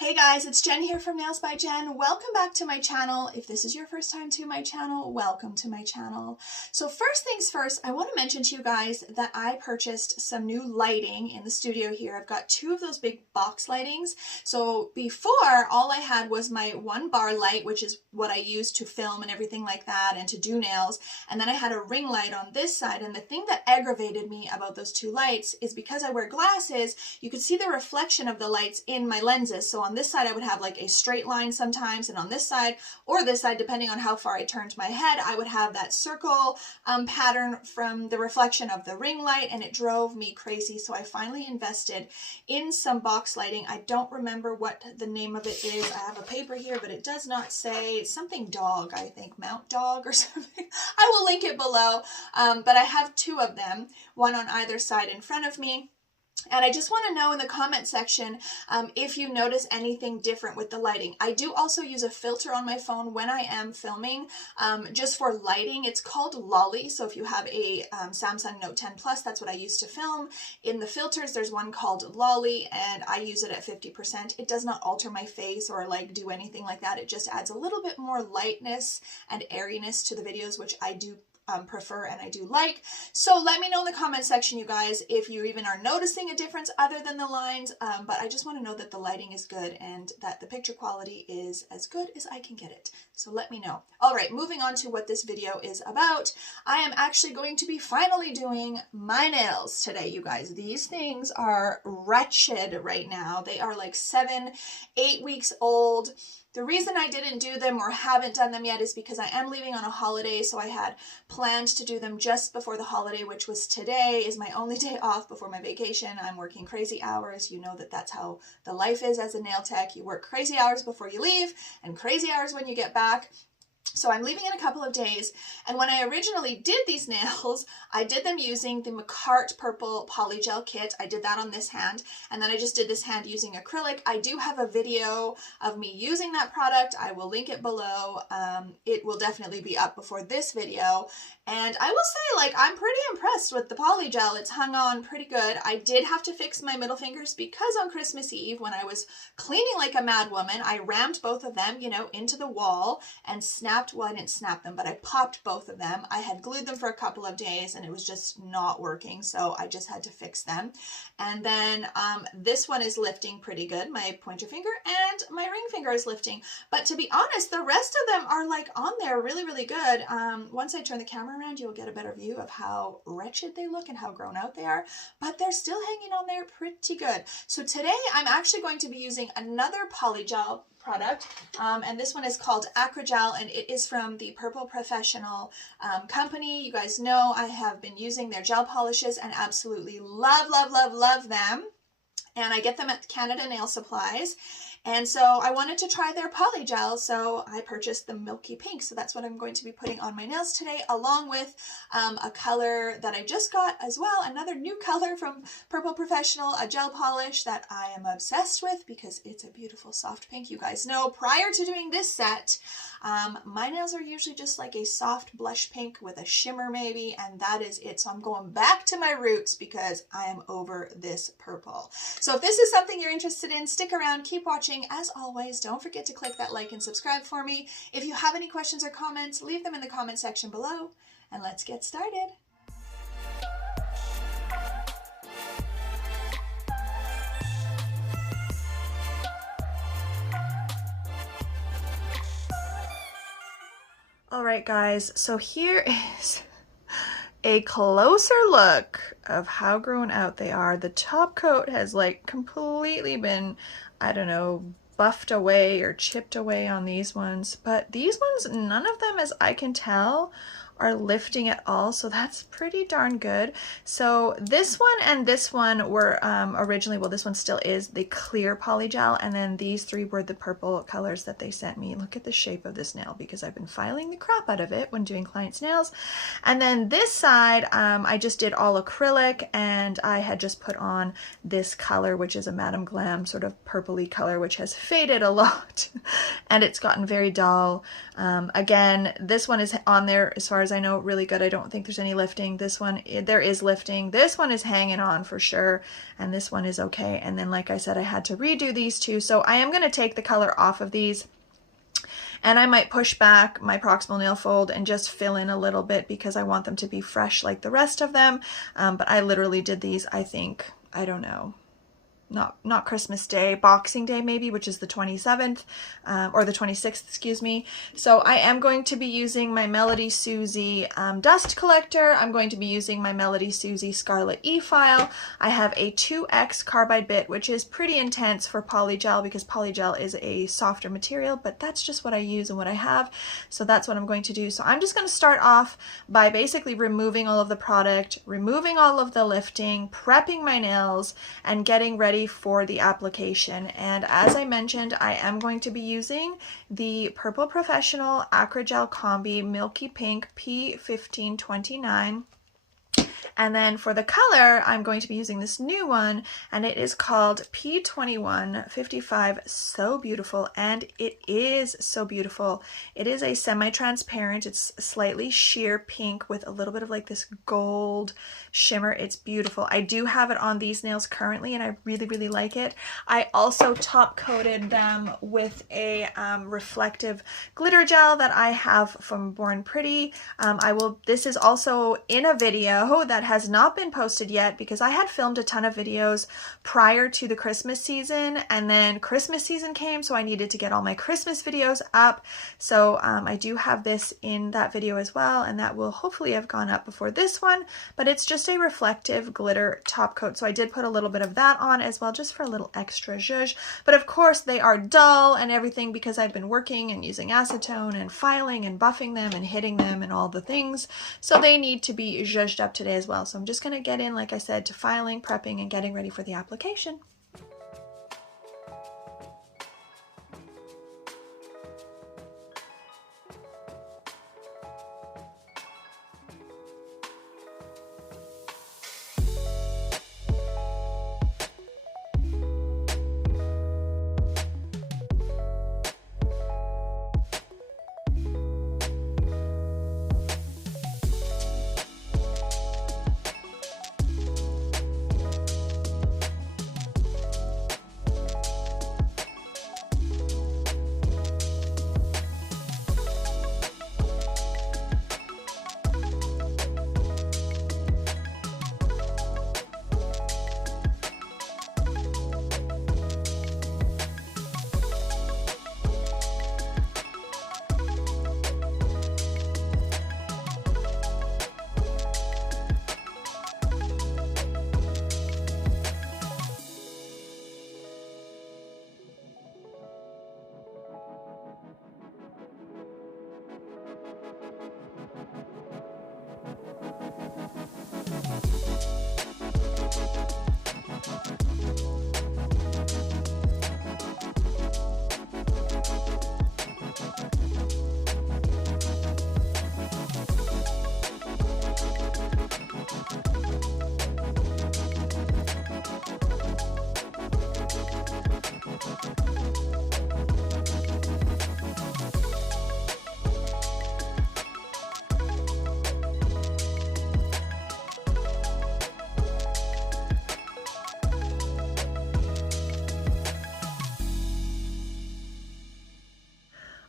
Hey guys, it's Jen here from Nails by Jen. Welcome back to my channel. If this is your first time to my channel, welcome to my channel. So first things first, I want to mention to you guys that I purchased some new lighting in the studio here. I've got two of those big box lightings. So before, all I had was my 1-bar light, which is what I use to film and everything like that and to do nails. And then I had a ring light on this side. And the thing that aggravated me about those two lights is because I wear glasses, you could see the reflection of the lights in my lenses. So on this side I would have like a straight line sometimes, and on this side or this side, depending on how far I turned my head, I would have that circle pattern from the reflection of the ring light, and it drove me crazy. So I finally invested in some box lighting. I don't remember what the name of it is. I have a paper here, but it does not say. Something dog, I think, Mountdog or something. I will link it below, but I have two of them, one on either side in front of me. And I just want to know in the comment section if you notice anything different with the lighting. I do also use a filter on my phone when I am filming, just for lighting. It's called Lolly. So if you have a Samsung Note 10 Plus, that's what I use to film. In the filters, there's one called Lolly, and I use it at 50%. It does not alter my face or like do anything like that. It just adds a little bit more lightness and airiness to the videos, which I do prefer and I do like. So let me know in the comment section, you guys, if you even are noticing a difference other than the lines, but I just want to know that the lighting is good and that the picture quality is as good as I can get it. So let me know. All right, moving on to what this video is about. I am actually going to be finally doing my nails today, you guys. These things are wretched right now. They are like 7-8 weeks old. The reason I didn't do them or haven't done them yet is because I am leaving on a holiday, so I had planned to do them just before the holiday, which was today, is my only day off before my vacation. I'm working crazy hours. You know that that's how the life is as a nail tech. You work crazy hours before you leave and crazy hours when you get back. So I'm leaving in a couple of days, and when I originally did these nails, I did them using the Makartt Purple Polygel kit. I did that on this hand, and then I just did this hand using acrylic. I do have a video of me using that product. I will link it below. It will definitely be up before this video, and I will say, like, I'm pretty impressed with the polygel. It's hung on pretty good. I did have to fix my middle fingers because on Christmas Eve, when I was cleaning like a mad woman, I rammed both of them, you know, into the wall and snapped. Well, I didn't snap them, but I popped both of them. I had glued them for a couple of days and it was just not working, so I just had to fix them. And then this one is lifting pretty good, my pointer finger, and my ring finger is lifting. But to be honest, the rest of them are like on there really, really good. Once I turn the camera around, you'll get a better view of how wretched they look and how grown out they are, but they're still hanging on there pretty good. So today I'm actually going to be using another polygel product, and this one is called Acrygel, and it is from the Purple Professional company. You guys know I have been using their gel polishes and absolutely love, love, love, love them. And I get them at Canada Nail Supplies. And so I wanted to try their polygel, so I purchased the Milky Pink. So that's what I'm going to be putting on my nails today, along with a color that I just got as well, another new color from Purple Professional, a gel polish that I am obsessed with because it's a beautiful soft pink. You guys know, prior to doing this set, my nails are usually just like a soft blush pink with a shimmer maybe, and that is it. So I'm going back to my roots because I am over this purple. So if this is something you're interested in, stick around, keep watching. As always, don't forget to click that like and subscribe for me. If you have any questions or comments, leave them in the comment section below, and let's get started. All right, guys, so here is a closer look of how grown out they are. The top coat has like completely been, I don't know, buffed away or chipped away on these ones, but these ones, none of them, as I can tell, are lifting at all, so that's pretty darn good. So this one and this one were originally, well, this one still is the clear polygel, and then these three were the purple colors that they sent me. Look at the shape of this nail because I've been filing the crap out of it when doing clients' nails. And then this side, I just did all acrylic, and I had just put on this color, which is a Madame Glam sort of purpley color, which has faded a lot and it's gotten very dull. Again, this one is on there as far as as I know really good. I don't think there's any lifting. This one, there is lifting. This one is hanging on for sure, and this one is okay. And then, like I said, I had to redo these two. So I am going to take the color off of these, and I might push back my proximal nail fold and just fill in a little bit because I want them to be fresh like the rest of them. But I literally did these, I think, I don't know, not Christmas Day, Boxing Day maybe, which is the 27th, or the 26th, excuse me. So I am going to be using my Melody Susie dust collector. I'm going to be using my Melody Susie Scarlet E-file. I have a 2X carbide bit, which is pretty intense for polygel because polygel is a softer material, but that's just what I use and what I have. So that's what I'm going to do. So I'm just going to start off by basically removing all of the product, removing all of the lifting, prepping my nails, and getting ready for the application. And as I mentioned, I am going to be using the Purple Professional Acrygel Combi Milky Pink P1529. And then for the color, I'm going to be using this new one, and it is called P2155. So beautiful, and it is so beautiful. It is a semi-transparent, it's slightly sheer pink with a little bit of like this gold shimmer. It's beautiful. I do have it on these nails currently, and I really, really like it. I also top coated them with a reflective glitter gel that I have from Born Pretty. This is also in a video that has not been posted yet because I had filmed a ton of videos prior to the Christmas season, and then Christmas season came, so I needed to get all my Christmas videos up. So I do have this in that video as well, and that will hopefully have gone up before this one, but it's just a reflective glitter top coat. So I did put a little bit of that on as well, just for a little extra zhuzh. But of course they are dull and everything because I've been working and using acetone and filing and buffing them and hitting them and all the things. So they need to be zhuzhed up today as well. So I'm just going to get in, like I said, to filing, prepping, and getting ready for the application.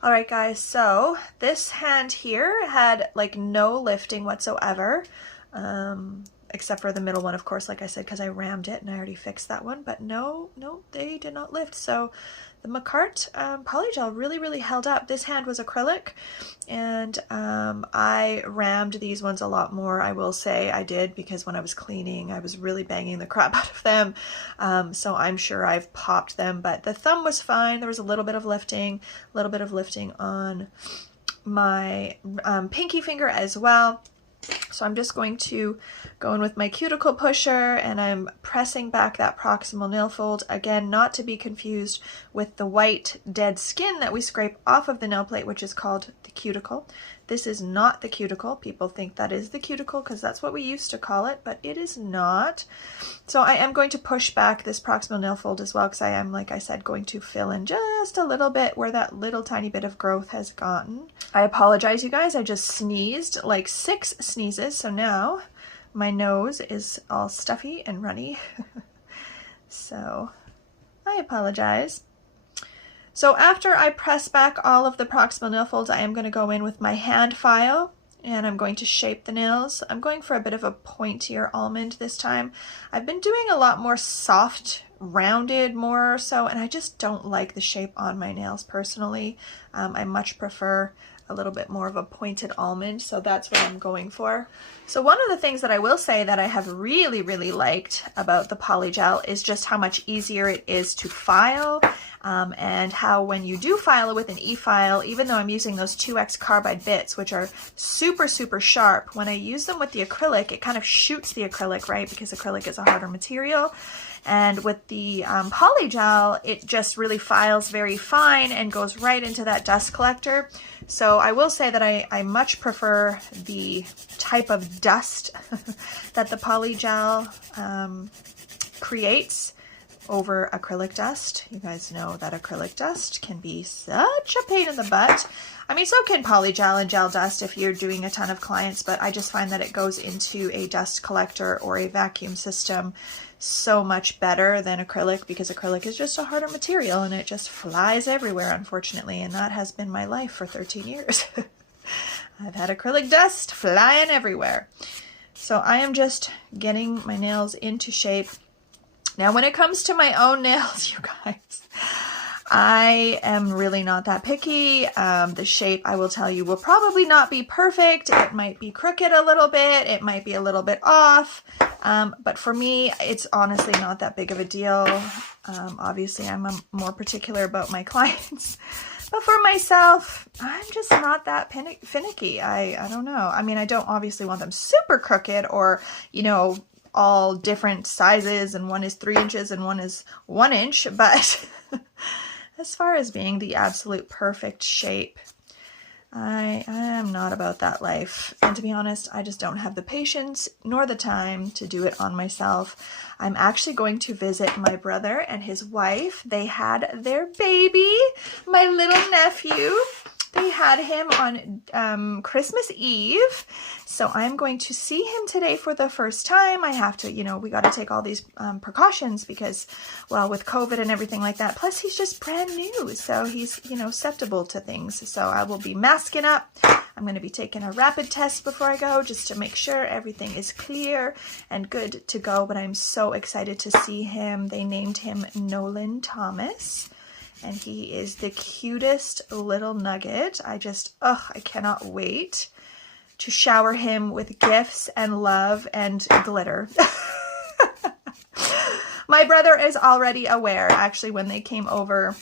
All right, guys, so this hand here had like no lifting whatsoever, except for the middle one, of course, like I said, because I rammed it and I already fixed that one, but no, they did not lift. So the Makartt Polygel really, really held up. This hand was acrylic, and I rammed these ones a lot more, I will say. I did, because when I was cleaning, I was really banging the crap out of them. So I'm sure I've popped them, but the thumb was fine. There was a little bit of lifting on my pinky finger as well. So I'm just going to go in with my cuticle pusher, and I'm pressing back that proximal nail fold. Again, not to be confused with the white dead skin that we scrape off of the nail plate, which is called the cuticle. This is not the cuticle. People think that is the cuticle because that's what we used to call it, but it is not. So I am going to push back this proximal nail fold as well, because I am, like I said, going to fill in just a little bit where that little tiny bit of growth has gotten. I apologize, you guys. I just sneezed like 6 sneezes, so now my nose is all stuffy and runny. So I apologize. So after I press back all of the proximal nail folds, I am going to go in with my hand file and I'm going to shape the nails. I'm going for a bit of a pointier almond this time. I've been doing a lot more soft, rounded more so, and I just don't like the shape on my nails personally. I much prefer a little bit more of a pointed almond, so that's what I'm going for. So one of the things that I will say that I have really, really liked about the Polygel is just how much easier it is to file, and how when you do file it with an e-file, even though I'm using those 2X carbide bits, which are super, super sharp, when I use them with the acrylic, it kind of shoots the acrylic, right? Because acrylic is a harder material. And with the Polygel, it just really files very fine and goes right into that dust collector. So I will say that I much prefer the type of dust that the Polygel creates over acrylic dust. You guys know that acrylic dust can be such a pain in the butt. I mean, so can Polygel and gel dust if you're doing a ton of clients, but I just find that it goes into a dust collector or a vacuum system so much better than acrylic, because acrylic is just a harder material and it just flies everywhere, unfortunately, and that has been my life for 13 years. I've had acrylic dust flying everywhere. So I am just getting my nails into shape. Now, when it comes to my own nails, you guys, I am really not that picky. The shape, I will tell you, will probably not be perfect. It might be crooked a little bit. It might be a little bit off. But for me, it's honestly not that big of a deal. Obviously, I'm more particular about my clients. But for myself, I'm just not that finicky. I don't know. I mean, I don't obviously want them super crooked or, you know, all different sizes, and one is 3 inches and one is 1 inch. But as far as being the absolute perfect shape, I am not about that life. And to be honest, I just don't have the patience nor the time to do it on myself. I'm actually going to visit my brother and his wife. They had their baby, my little nephew. They had him on Christmas Eve. So I'm going to see him today for the first time. I have to, you know, we got to take all these precautions because, well, with COVID and everything like that. Plus, he's just brand new. So he's, you know, susceptible to things. So I will be masking up. I'm going to be taking a rapid test before I go just to make sure everything is clear and good to go. But I'm so excited to see him. They named him Nolan Thomas. And he is the cutest little nugget. I cannot wait to shower him with gifts and love and glitter. My brother is already aware, actually, when they came over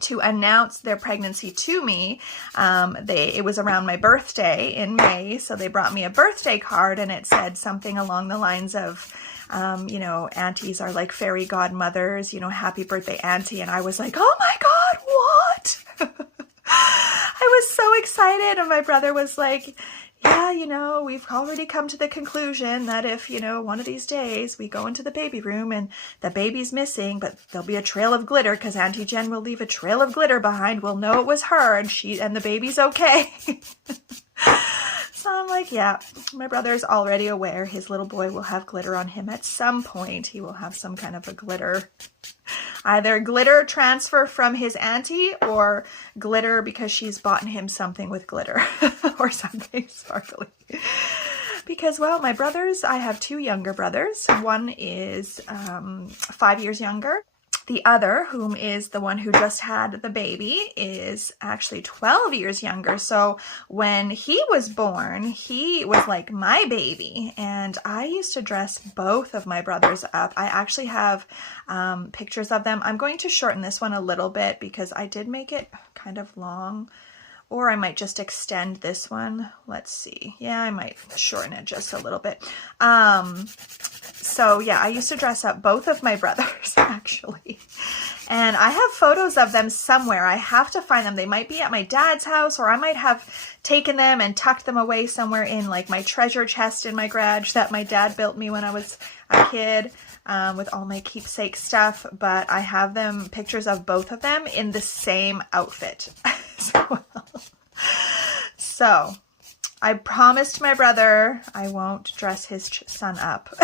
to announce their pregnancy to me. It was around my birthday in May, so they brought me a birthday card, and it said something along the lines of, you know, aunties are like fairy godmothers, you know, happy birthday, auntie. And I was like, oh my God, what? I was so excited. And my brother was like, yeah, you know, we've already come to the conclusion that if, you know, one of these days we go into the baby room and the baby's missing, but there'll be a trail of glitter because Auntie Jen will leave a trail of glitter behind. We'll know it was her and the baby's okay. So I'm like, yeah, my brother's already aware his little boy will have glitter on him at some point. He will have some kind of a glitter, either glitter transfer from his auntie or glitter because she's bought him something with glitter or something sparkly. Because, well, my brothers, I have 2 younger brothers. One is 5 years younger. The other, whom is the one who just had the baby, is actually 12 years younger. So when he was born, he was like my baby. And I used to dress both of my brothers up. I actually have pictures of them. I'm going to shorten this one a little bit because I did make it kind of long. Or I might just extend this one. Let's see. Yeah, I might shorten it just a little bit. So yeah, I used to dress up both of my brothers actually. And I have photos of them somewhere. I have to find them. They might be at my dad's house, or I might have taken them and tucked them away somewhere in like my treasure chest in my garage that my dad built me when I was a kid, with all my keepsake stuff. But I have them, pictures of both of them in the same outfit as well. So I promised my brother I won't dress his son up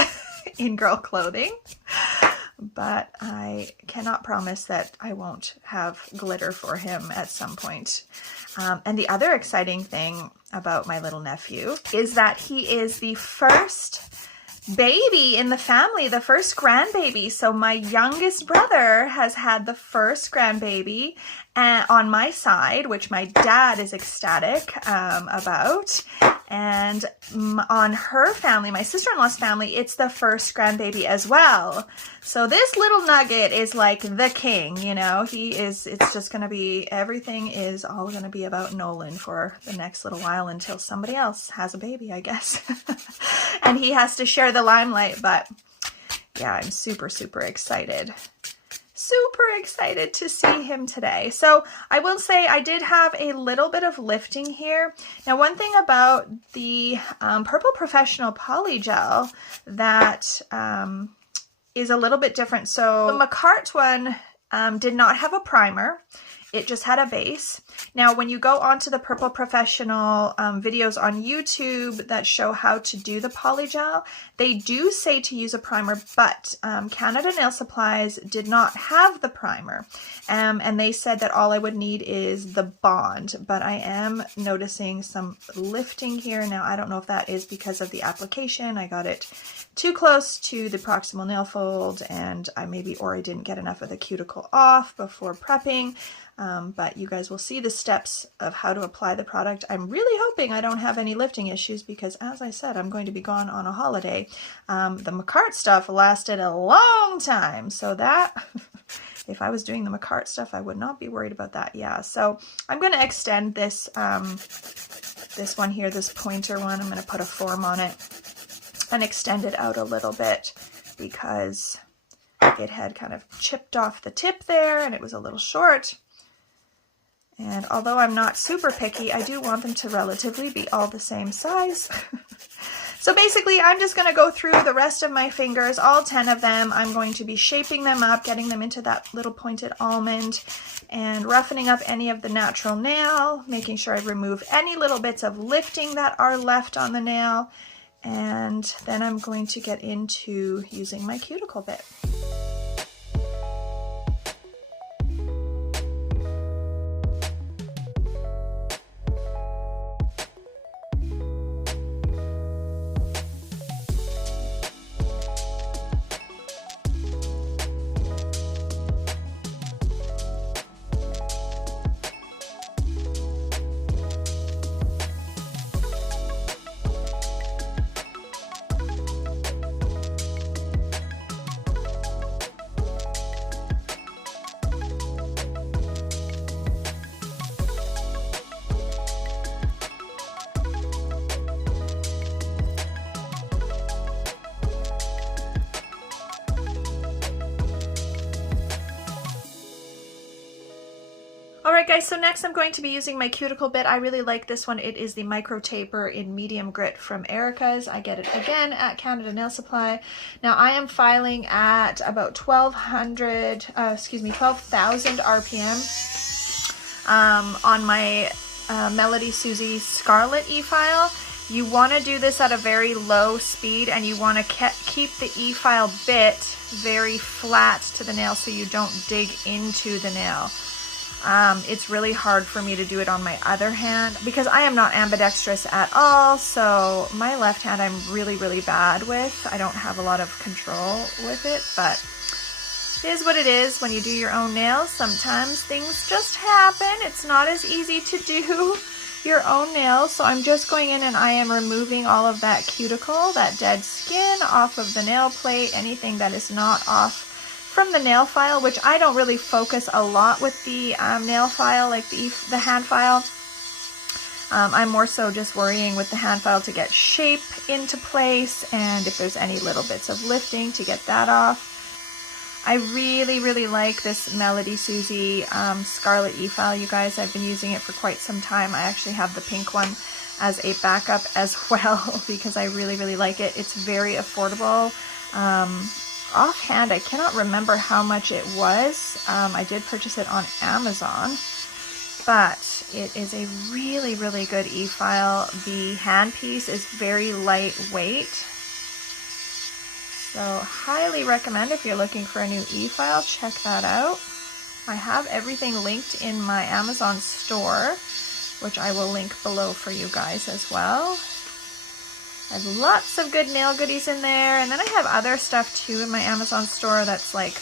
in girl clothing, but I cannot promise that I won't have glitter for him at some point. And the other exciting thing about my little nephew is that he is the first baby in the family, the first grandbaby. So my youngest brother has had the first grandbaby on my side, which my dad is ecstatic about. And on her family, my sister-in-law's family, it's the first grandbaby as well. So this little nugget is like the king, you know. It's just going to be, everything is all going to be about Nolan for the next little while until somebody else has a baby, I guess. And he has to share the limelight. But yeah, I'm super, super excited. Super excited to see him today. So I will say I did have a little bit of lifting here. Now, one thing about the Purple Professional Polygel that is a little bit different. So the Makartt one did not have a primer. It just had a base. Now, when you go onto the Purple Professional videos on YouTube that show how to do the polygel, they do say to use a primer, but Canada Nail Supplies did not have the primer. And they said that all I would need is the bond, but I am noticing some lifting here. Now, I don't know if that is because of the application. I got it too close to the proximal nail fold, and I didn't get enough of the cuticle off before prepping. But you guys will see the steps of how to apply the product. I'm really hoping I don't have any lifting issues because, as I said, I'm going to be gone on a holiday. The Makartt stuff lasted a long time, so that if I was doing the Makartt stuff, I would not be worried about that. Yeah, so I'm going to extend this this one here, this pointer one. I'm going to put a form on it and extend it out a little bit because it had kind of chipped off the tip there and it was a little short. And although I'm not super picky, I do want them to relatively be all the same size. So basically, I'm just going to go through the rest of my fingers, all 10 of them. I'm going to be shaping them up, getting them into that little pointed almond, and roughening up any of the natural nail, making sure I remove any little bits of lifting that are left on the nail. And then I'm going to get into using my cuticle bit. Alright guys, so next I'm going to be using my cuticle bit. I really like this one. It is the micro taper in medium grit from Erica's. I get it again at Canada Nail Supply. Now I am filing at about 12,000 RPM on my Melody Susie Scarlet e-file. You want to do this at a very low speed, and you want to keep the e-file bit very flat to the nail so you don't dig into the nail. It's really hard for me to do it on my other hand because I am not ambidextrous at all, so my left hand I'm really, really bad with. I don't have a lot of control with it, but it is what it is. When you do your own nails, sometimes things just happen. It's not as easy to do your own nails, so I'm just going in and I am removing all of that cuticle, that dead skin off of the nail plate, anything that is not off from the nail file, which I don't really focus a lot with the nail file, like the hand file. I'm more so just worrying with the hand file to get shape into place, and if there's any little bits of lifting to get that off. I really like this Melody Susie Scarlet e-file, you guys. I've been using it for quite some time. I actually have the pink one as a backup as well because I really like it. It's very affordable. Offhand, I cannot remember how much it was. I did purchase it on Amazon, but it is a really good e-file. The handpiece is very lightweight. So highly recommend if you're looking for a new e-file, check that out. I have everything linked in my Amazon store, which I will link below for you guys as well. I have lots of good nail goodies in there, and then I have other stuff too in my Amazon store that's like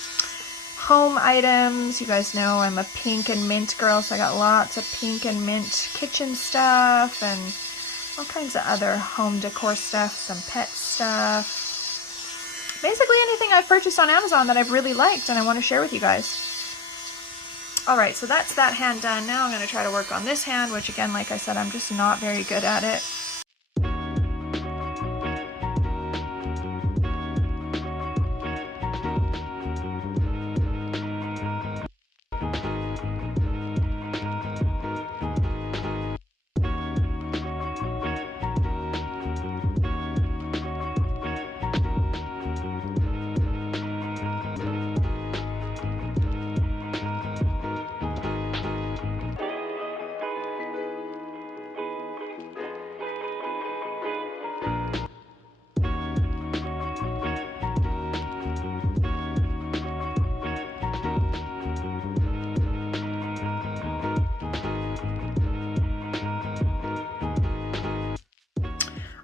home items. You guys know I'm a pink and mint girl, so I got lots of pink and mint kitchen stuff and all kinds of other home decor stuff, some pet stuff. Basically anything I've purchased on Amazon that I've really liked and I want to share with you guys. Alright, so that's that hand done. Now I'm going to try to work on this hand, which again, like I said, I'm just not very good at it.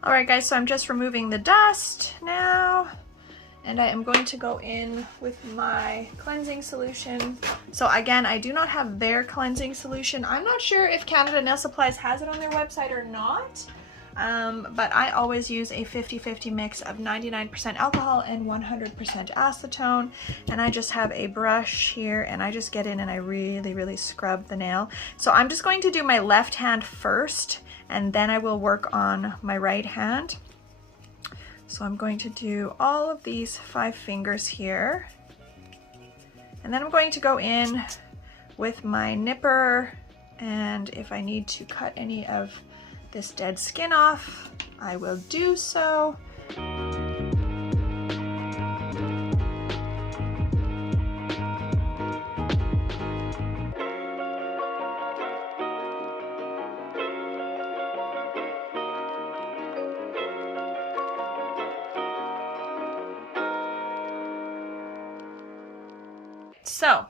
Alright guys, so I'm just removing the dust now, and I am going to go in with my cleansing solution. So again, I do not have their cleansing solution. I'm not sure if Canada Nail Supplies has it on their website or not, but I always use a 50-50 mix of 99% alcohol and 100% acetone, and I just have a brush here and I just get in and I really scrub the nail. So I'm just going to do my left hand first, and then I will work on my right hand. So I'm going to do all of these 5 fingers here. And then I'm going to go in with my nipper, and if I need to cut any of this dead skin off, I will do so. So,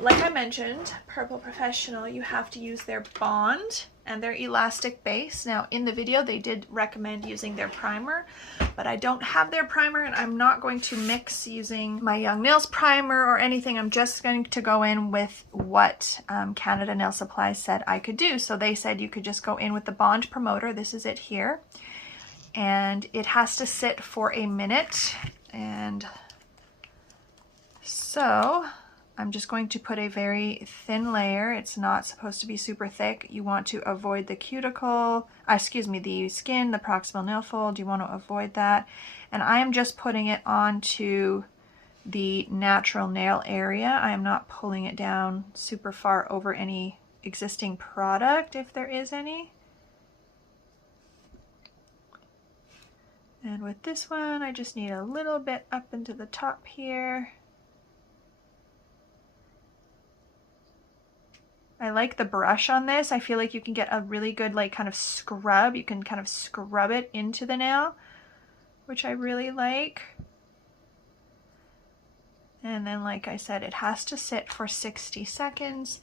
like I mentioned, Purple Professional, you have to use their bond and their elastic base. Now, in the video, they did recommend using their primer, but I don't have their primer, and I'm not going to mix using my Young Nails primer or anything. I'm just going to go in with what Canada Nail Supply said I could do. So they said you could just go in with the Bond Promoter. This is it here. And it has to sit for a minute, and so I'm just going to put a very thin layer. It's not supposed to be super thick. You want to avoid the cuticle, the skin, the proximal nail fold. You want to avoid that. And I am just putting it onto the natural nail area. I am not pulling it down super far over any existing product, if there is any. And with this one, I just need a little bit up into the top here. I like the brush on this. I feel like you can get a really good kind of scrub. You can kind of scrub it into the nail, which I really like. And then, like I said, it has to sit for 60 seconds.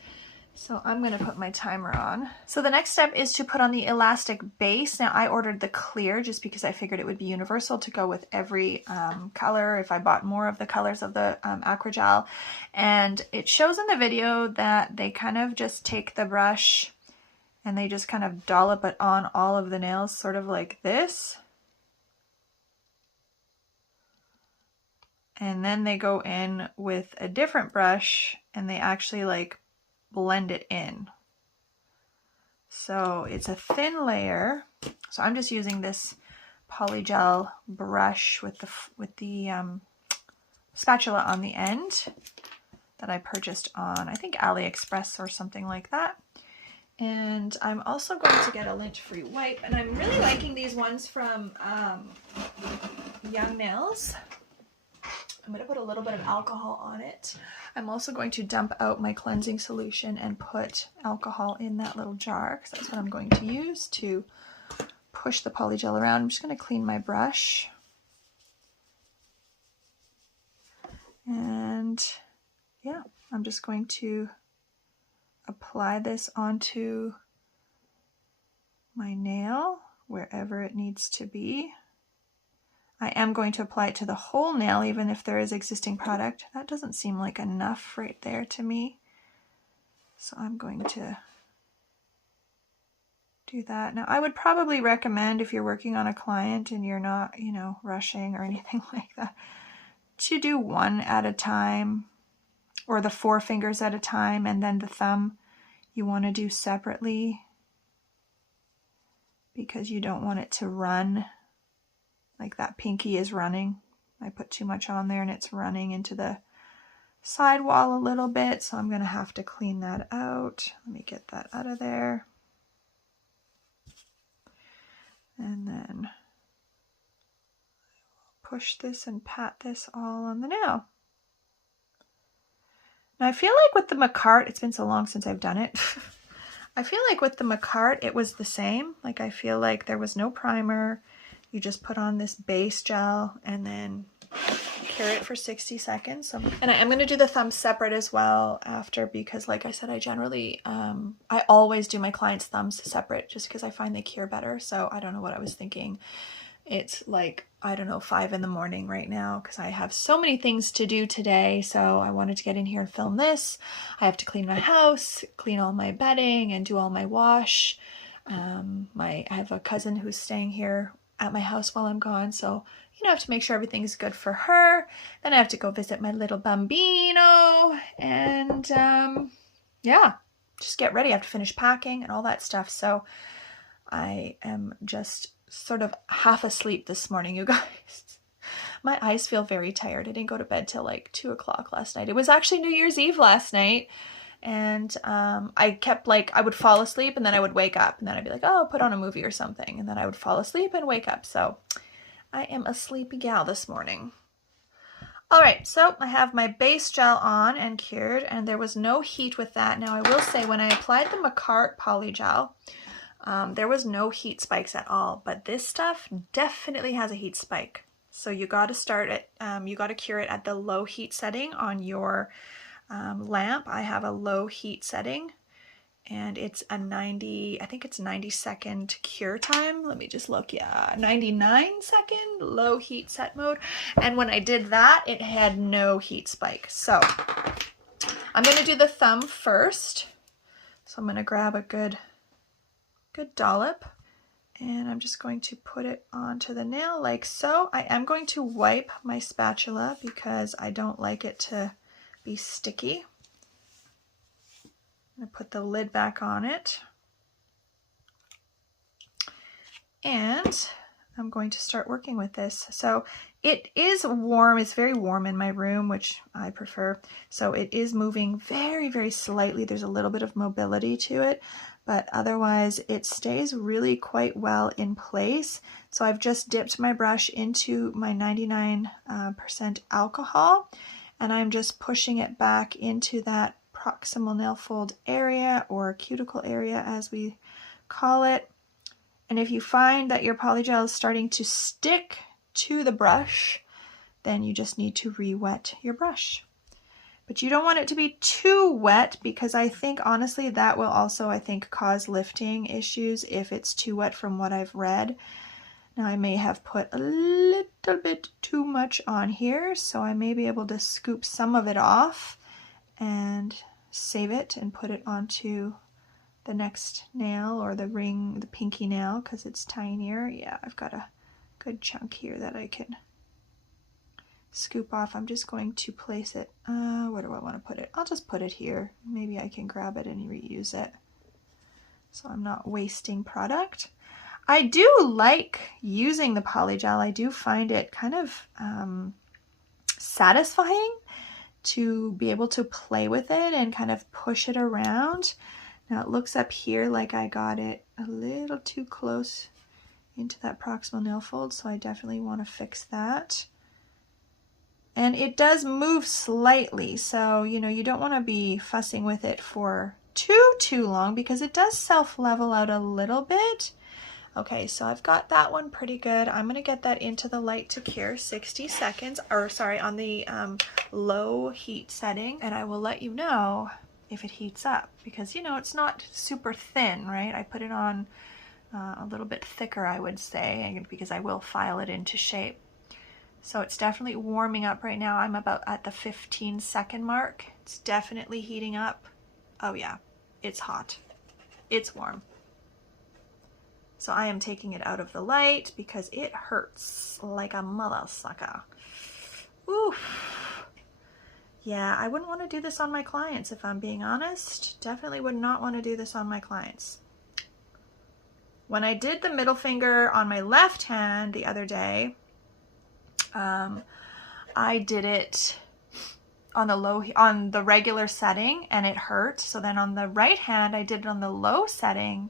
So I'm going to put my timer on. So the next step is to put on the elastic base. Now I ordered the clear just because I figured it would be universal to go with every color if I bought more of the colors of the Acrygel. And it shows in the video that they kind of just take the brush and they just kind of dollop it on all of the nails, sort of like this. And then they go in with a different brush and they actually blend it in. So it's a thin layer. So I'm just using this polygel brush with the spatula on the end that I purchased on, I think, AliExpress or something like that. And I'm also going to get a lint-free wipe, and I'm really liking these ones from Young Nails. I'm going to put a little bit of alcohol on it. I'm also going to dump out my cleansing solution and put alcohol in that little jar, because that's what I'm going to use to push the polygel around. I'm just going to clean my brush. And yeah, I'm just going to apply this onto my nail wherever it needs to be. I am going to apply it to the whole nail, even if there is existing product. That doesn't seem like enough right there to me. So I'm going to do that. Now, I would probably recommend, if you're working on a client and you're not, you know, rushing or anything like that, to do one at a time, or the 4 fingers at a time, and then the thumb you want to do separately, because you don't want it to run like that pinky is running. I put too much on there and it's running into the sidewall a little bit, so I'm going to have to clean that out. Let me get that out of there. And then push this and pat this all on the nail. Now I feel like with the Makartt, it's been so long since I've done it. I feel like with the Makartt, it was the same. Like, I feel like there was no primer. You just put on this base gel and then cure it for 60 seconds. And I am going to do the thumb separate as well after, because like I said, I generally, I always do my clients' thumbs separate just because I find they cure better. So I don't know what I was thinking. It's like, I don't know, 5 in the morning right now because I have so many things to do today. So I wanted to get in here and film this. I have to clean my house, clean all my bedding, and do all my wash. I have a cousin who's staying here at my house while I'm gone, so you know, I have to make sure everything's good for her. Then I have to go visit my little bambino, and yeah, just get ready. I have to finish packing and all that stuff. So I am just sort of half asleep this morning, you guys. My eyes feel very tired. I didn't go to bed till like 2 o'clock last night. It was actually New Year's Eve last night. And I kept, like, I would fall asleep and then I would wake up, and then I'd be like, oh, I'll put on a movie or something. And then I would fall asleep and wake up. So I am a sleepy gal this morning. All right, so I have my base gel on and cured, and there was no heat with that. Now I will say, when I applied the Makartt Polygel, there was no heat spikes at all, but this stuff definitely has a heat spike. So you got to start it, you got to cure it at the low heat setting on your lamp. I have a low heat setting, and it's a 90, I think it's 90-second cure time. Let me just look. Yeah, 99-second low heat set mode. And when I did that, it had no heat spike. So I'm going to do the thumb first. So I'm going to grab a good dollop, and I'm just going to put it onto the nail like so. I am going to wipe my spatula because I don't like it to be sticky. I'm going to put the lid back on it, and I'm going to start working with this. So it is warm. It's very warm in my room, which I prefer. So it is moving very, very slightly. There's a little bit of mobility to it, but otherwise it stays really quite well in place. So I've just dipped my brush into my 99% alcohol, and I'm just pushing it back into that proximal nail fold area, or cuticle area as we call it. And if you find that your polygel is starting to stick to the brush, then you just need to re-wet your brush. But you don't want it to be too wet, because I think honestly that will also, I think, cause lifting issues if it's too wet from what I've read. Now I may have put a little bit too much on here, so I may be able to scoop some of it off and save it and put it onto the next nail, or the ring, the pinky nail, because it's tinier. Yeah, I've got a good chunk here that I can scoop off. I'm just going to place it, where do I want to put it? I'll just put it here. Maybe I can grab it and reuse it, so I'm not wasting product. I do like using the polygel. I do find it kind of satisfying to be able to play with it and kind of push it around. Now it looks up here like I got it a little too close into that proximal nail fold, so I definitely want to fix that. And it does move slightly, so you know, you don't want to be fussing with it for too long because it does self-level out a little bit. Okay, so I've got that one pretty good. I'm going to get that into the light to cure 60 seconds, or sorry, on the low heat setting, and I will let you know if it heats up, because you know, it's not super thin, right? I put it on a little bit thicker, I would say, because I will file it into shape. So it's definitely warming up right now. I'm about at the 15-second mark. It's definitely heating up. Oh yeah, it's hot. It's warm. So I am taking it out of the light because it hurts like a mother sucker. Ooh. Yeah, I wouldn't want to do this on my clients if I'm being honest. Definitely would not want to do this on my clients. When I did the middle finger on my left hand the other day, I did it on the regular setting and it hurt. So then on the right hand, I did it on the low setting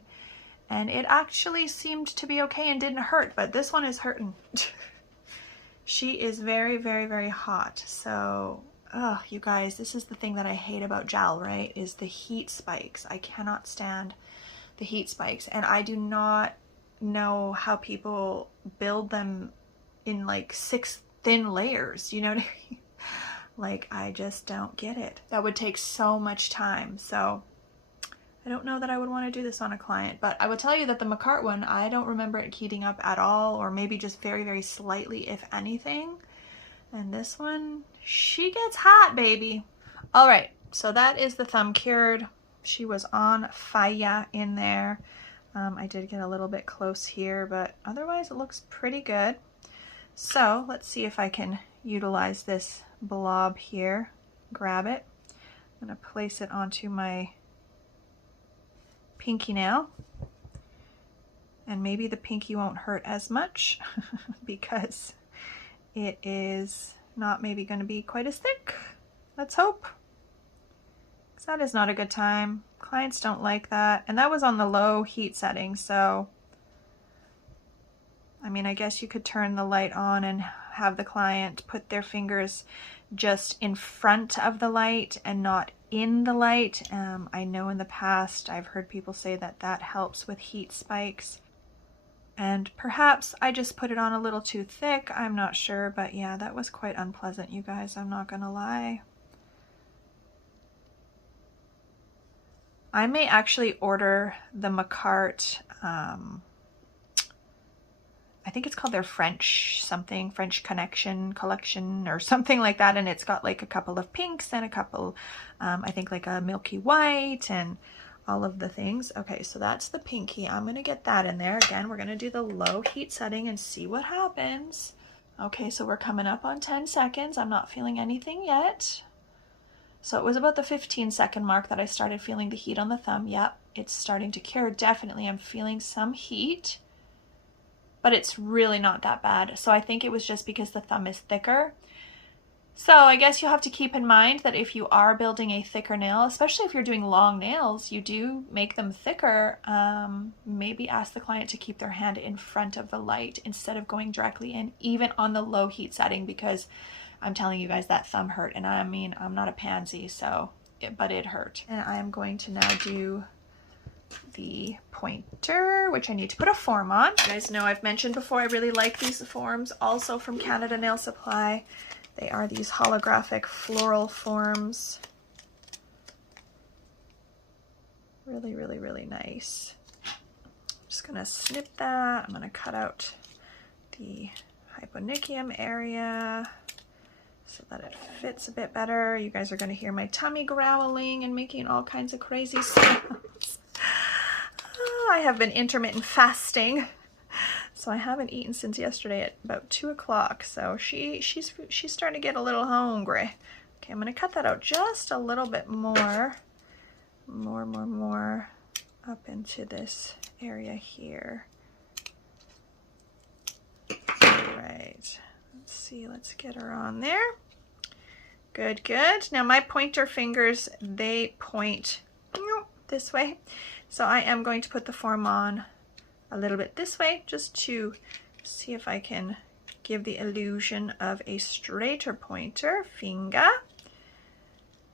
and it actually seemed to be okay and didn't hurt, but this one is hurting. She is very, very, very hot. So, oh, you guys, this is the thing that I hate about gel, right? Is the heat spikes. I cannot stand the heat spikes, and I do not know how people build them in like 6 thin layers, you know what I mean? Like, I just don't get it. That would take so much time. So I don't know that I would want to do this on a client, but I will tell you that the Makartt one, I don't remember it heating up at all, or maybe just very, very slightly, if anything. And this one, she gets hot, baby. All right, so that is the thumb cured. She was on fire in there. I did get a little bit close here, but otherwise it looks pretty good. So let's see if I can utilize this blob here. Grab it. I'm gonna place it onto my pinky nail, and maybe the pinky won't hurt as much because it is not maybe going to be quite as thick. Let's hope, because that is not a good time. Clients don't like that, and that was on the low heat setting. So I mean, I guess you could turn the light on and have the client put their fingers just in front of the light and not in the light. I know in the past I've heard people say that that helps with heat spikes, and perhaps I just put it on a little too thick. I'm not sure, but yeah, that was quite unpleasant, you guys. I'm not gonna lie. I may actually order the Makartt, I think it's called their French Connection collection or something like that, and it's got like a couple of pinks and a couple, I think like a milky white and all of the things. Okay, so that's the pinky. I'm gonna get that in there. Again, we're gonna do the low heat setting and see what happens. Okay, so we're coming up on 10 seconds. I'm not feeling anything yet. So it was about the 15-second mark that I started feeling the heat on the thumb. Yep, it's starting to cure. Definitely, I'm feeling some heat, but it's really not that bad. So I think it was just because the thumb is thicker. So I guess you have to keep in mind that if you are building a thicker nail, especially if you're doing long nails, you do make them thicker. Maybe ask the client to keep their hand in front of the light instead of going directly in, even on the low heat setting, because I'm telling you guys, that thumb hurt. And I mean, I'm not a pansy, so, but it hurt. And I am going to now do the pointer, which I need to put a form on. You guys know I've mentioned before, I really like these forms, also from Canada Nail Supply. They are these holographic floral forms. Really, really, really nice. I'm just gonna snip that. I'm gonna cut out the hyponychium area so that it fits a bit better. You guys are gonna hear my tummy growling and making all kinds of crazy sounds. I have been intermittent fasting, so I haven't eaten since yesterday at about 2 o'clock. So she's starting to get a little hungry. Okay, I'm gonna cut that out just a little bit more up into this area here. All right, let's see, let's get her on there. Good, good. Now my pointer fingers, they point this way. So I am going to put the form on a little bit this way just to see if I can give the illusion of a straighter pointer finger.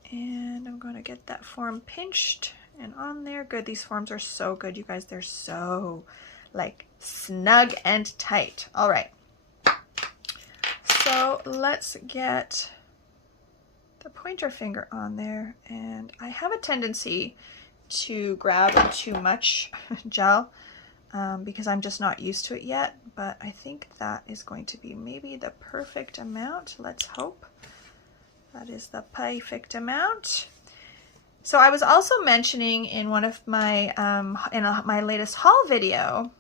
And I'm going to get that form pinched and on there. Good. These forms are so good, you guys. They're so like snug and tight. All right. So let's get the pointer finger on there. And I have a tendency to grab too much gel because I'm just not used to it yet. But I think that is going to be maybe the perfect amount. Let's hope. That is the perfect amount. So I was also mentioning in one of my my latest haul video,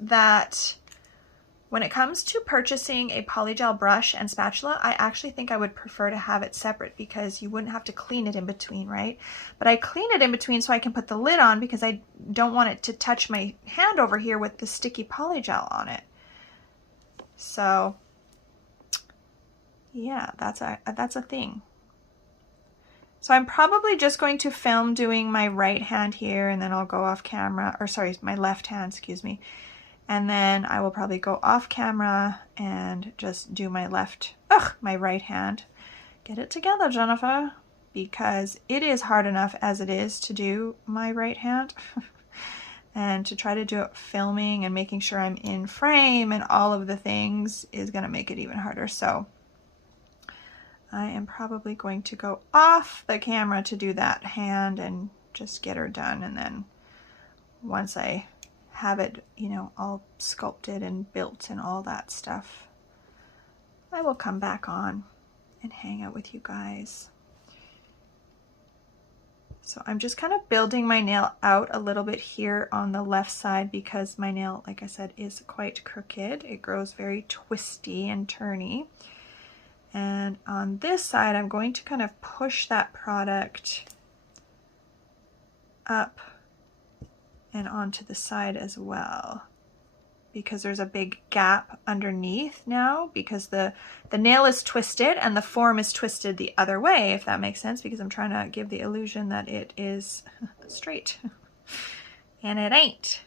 that when it comes to purchasing a polygel brush and spatula, I actually think I would prefer to have it separate because you wouldn't have to clean it in between, right? But I clean it in between so I can put the lid on because I don't want it to touch my hand over here with the sticky polygel on it. So yeah, that's a thing. So I'm probably just going to film doing my right hand here, and then I'll go off camera, or sorry, my left hand, excuse me. And then I will probably go off camera and just do my my right hand. Get it together, Jennifer, because it is hard enough as it is to do my right hand. And to try to do it filming and making sure I'm in frame and all of the things is going to make it even harder. So I am probably going to go off the camera to do that hand and just get her done. And then once I have it, you know, all sculpted and built and all that stuff, I will come back on and hang out with you guys. So I'm just kind of building my nail out a little bit here on the left side because my nail, like I said, is quite crooked. It grows very twisty and turny. And on this side, I'm going to kind of push that product up and onto the side as well, because there's a big gap underneath now because the nail is twisted and the form is twisted the other way, if that makes sense, because I'm trying to give the illusion that it is straight and it ain't.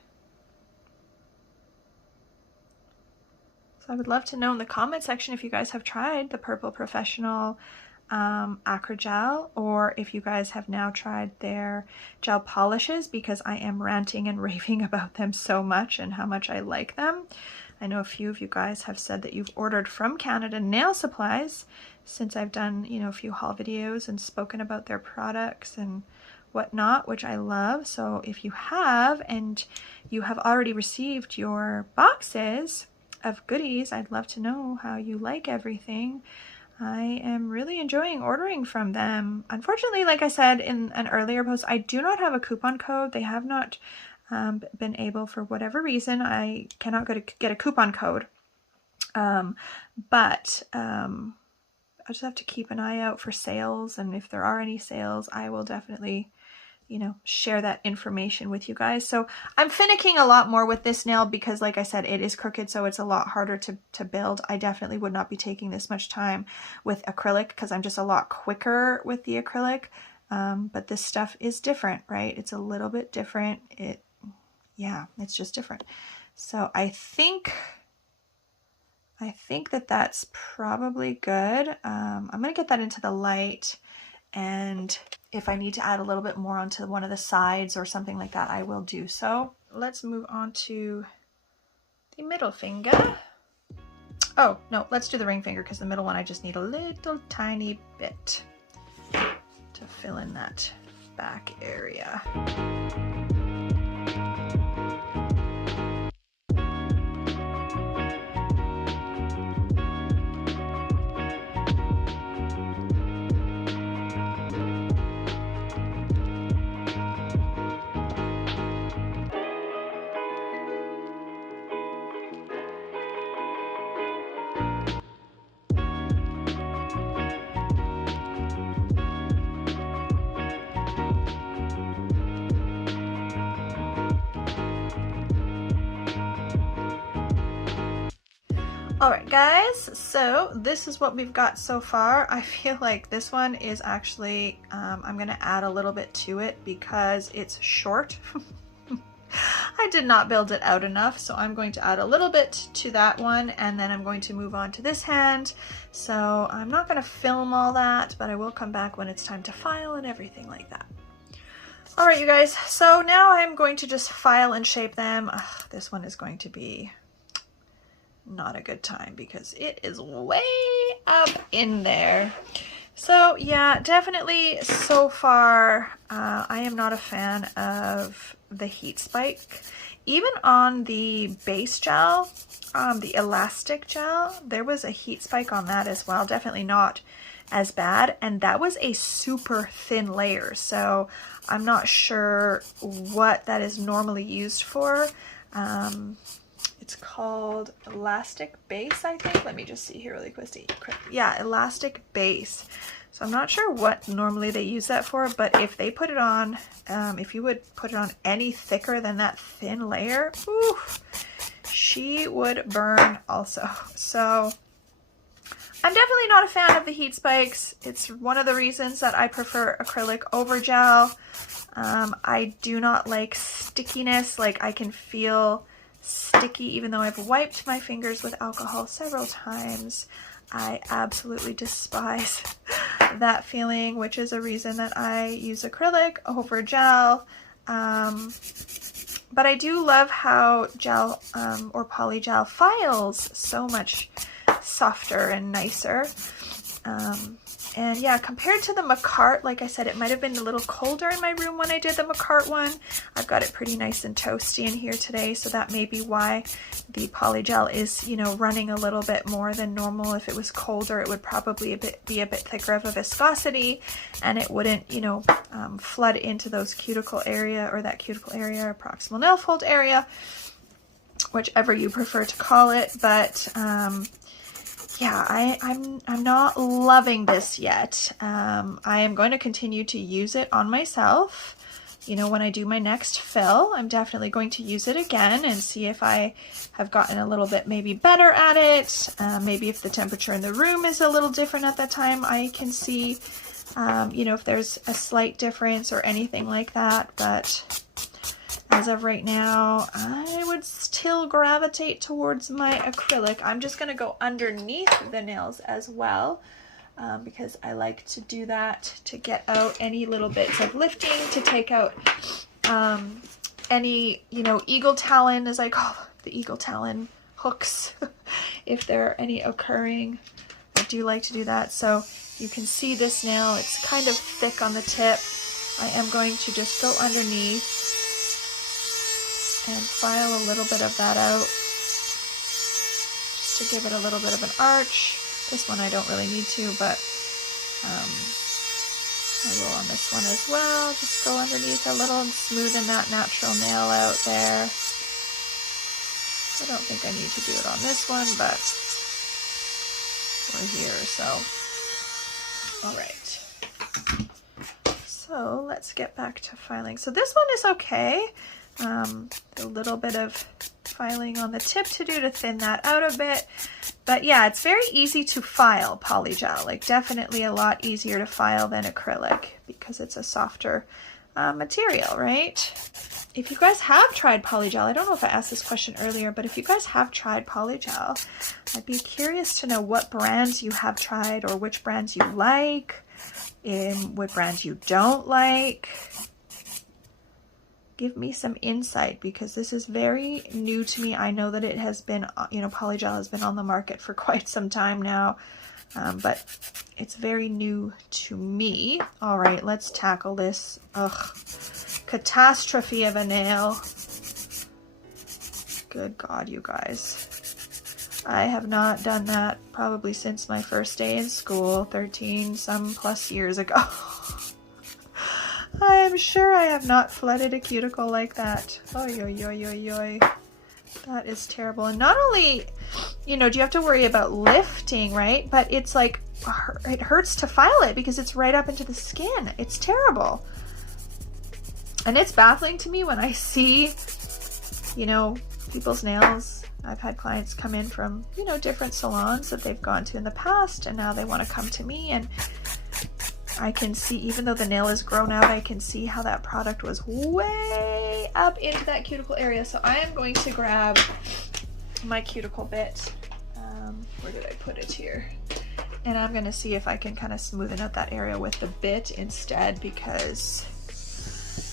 So I would love to know in the comment section if you guys have tried the Purple Professional Acrygel, or if you guys have now tried their gel polishes, because I am ranting and raving about them so much and how much I like them. I know a few of you guys have said that you've ordered from Canada Nail Supplies since I've done, you know, a few haul videos and spoken about their products and whatnot, which I love. So if you have, and you have already received your boxes of goodies, I'd love to know how you like everything. I am really enjoying ordering from them. Unfortunately, like I said in an earlier post, I do not have a coupon code. They have not been able, for whatever reason, I cannot get a coupon code. But I just have to keep an eye out for sales, and if there are any sales, I will definitely, you know, share that information with you guys. So I'm finicking a lot more with this nail because, like I said, it is crooked, so it's a lot harder to build. I definitely would not be taking this much time with acrylic because I'm just a lot quicker with the acrylic. But this stuff is different, right? It's a little bit different. Yeah, it's just different. So I think that that's probably good. I'm going to get that into the light, and if I need to add a little bit more onto one of the sides or something like that, I will do so. Let's move on to the middle finger. Oh, no, let's do the ring finger because the middle one I just need a little tiny bit to fill in that back area. Alright guys, so this is what we've got so far. I feel like this one is actually, I'm going to add a little bit to it because it's short. I did not build it out enough, so I'm going to add a little bit to that one, and then I'm going to move on to this hand. So I'm not going to film all that, but I will come back when it's time to file and everything like that. Alright you guys, so now I'm going to just file and shape them. Ugh, this one is going to be not a good time because it is way up in there. So yeah, definitely so far I am not a fan of the heat spike. Even on the base gel, the elastic gel, there was a heat spike on that as well. Definitely not as bad, and that was a super thin layer, so I'm not sure what that is normally used for. It's called elastic base, I think. Let me just see here really quick. Yeah, elastic base. So I'm not sure what normally they use that for, but if they put it on, if you would put it on any thicker than that thin layer, ooh, she would burn also. So I'm definitely not a fan of the heat spikes. It's one of the reasons that I prefer acrylic over gel. I do not like stickiness. Like, I can feel sticky even though I've wiped my fingers with alcohol several times. I absolutely despise that feeling, which is a reason that I use acrylic over gel. But I do love how gel or polygel files so much softer and nicer. And yeah, compared to the Makartt, like I said, it might have been a little colder in my room when I did the Makartt one. I've got it pretty nice and toasty in here today, so that may be why the polygel is, you know, running a little bit more than normal. If it was colder, it would probably be a bit thicker of a viscosity, and it wouldn't, you know, flood into those cuticle area, or that cuticle area, or proximal nail fold area, whichever you prefer to call it. But yeah, I'm not loving this yet. I am going to continue to use it on myself. You know, when I do my next fill, I'm definitely going to use it again and see if I have gotten a little bit maybe better at it. Maybe if the temperature in the room is a little different at that time, I can see, you know, if there's a slight difference or anything like that. But as of right now, I would still gravitate towards my acrylic. I'm just going to go underneath the nails as well, because I like to do that to get out any little bits of lifting, to take out any, you know, eagle talon, as I call the eagle talon hooks, if there are any occurring. I do like to do that. So you can see this nail, it's kind of thick on the tip. I am going to just go underneath and file a little bit of that out, just to give it a little bit of an arch. This one I don't really need to, but I will on this one as well. Just go underneath a little and smoothen that natural nail out there. I don't think I need to do it on this one, but we're here, so. All right. So let's get back to filing. So this one is okay. A little bit of filing on the tip to do to thin that out a bit. But yeah, it's very easy to file polygel, like definitely a lot easier to file than acrylic because it's a softer material, right? If you guys have tried polygel, I don't know if I asked this question earlier, but if you guys have tried polygel, I'd be curious to know what brands you have tried, or which brands you like, and what brands you don't like. Give me some insight, because this is very new to me. I know that it has been, you know, polygel has been on the market for quite some time now, but it's very new to me. All right, let's tackle this. Ugh, catastrophe of a nail. Good God, you guys. I have not done that probably since my first day in school, 13 some plus years ago. I am sure I have not flooded a cuticle like that. Oy, oy, oy, oy, oy. That is terrible. And not only, you know, do you have to worry about lifting, right? But it's like, it hurts to file it because it's right up into the skin. It's terrible. And it's baffling to me when I see, you know, people's nails I've had clients come in from, you know, different salons that they've gone to in the past, and now they want to come to me, and I can see, even though the nail is grown out, I can see how that product was way up into that cuticle area. So I am going to grab my cuticle bit. Where did I put it here? And I'm going to see if I can kind of smoothen out that area with the bit instead, because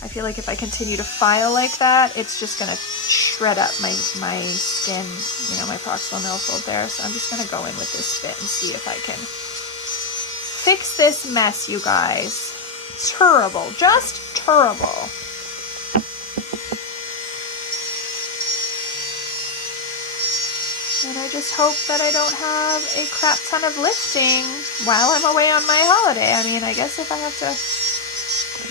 I feel like if I continue to file like that, it's just going to shred up my skin, you know, my proximal nail fold there. So I'm just going to go in with this bit and see if I can fix this mess, you guys. Terrible, just terrible. And I just hope that I don't have a crap ton of lifting while I'm away on my holiday. I mean, I guess if I have to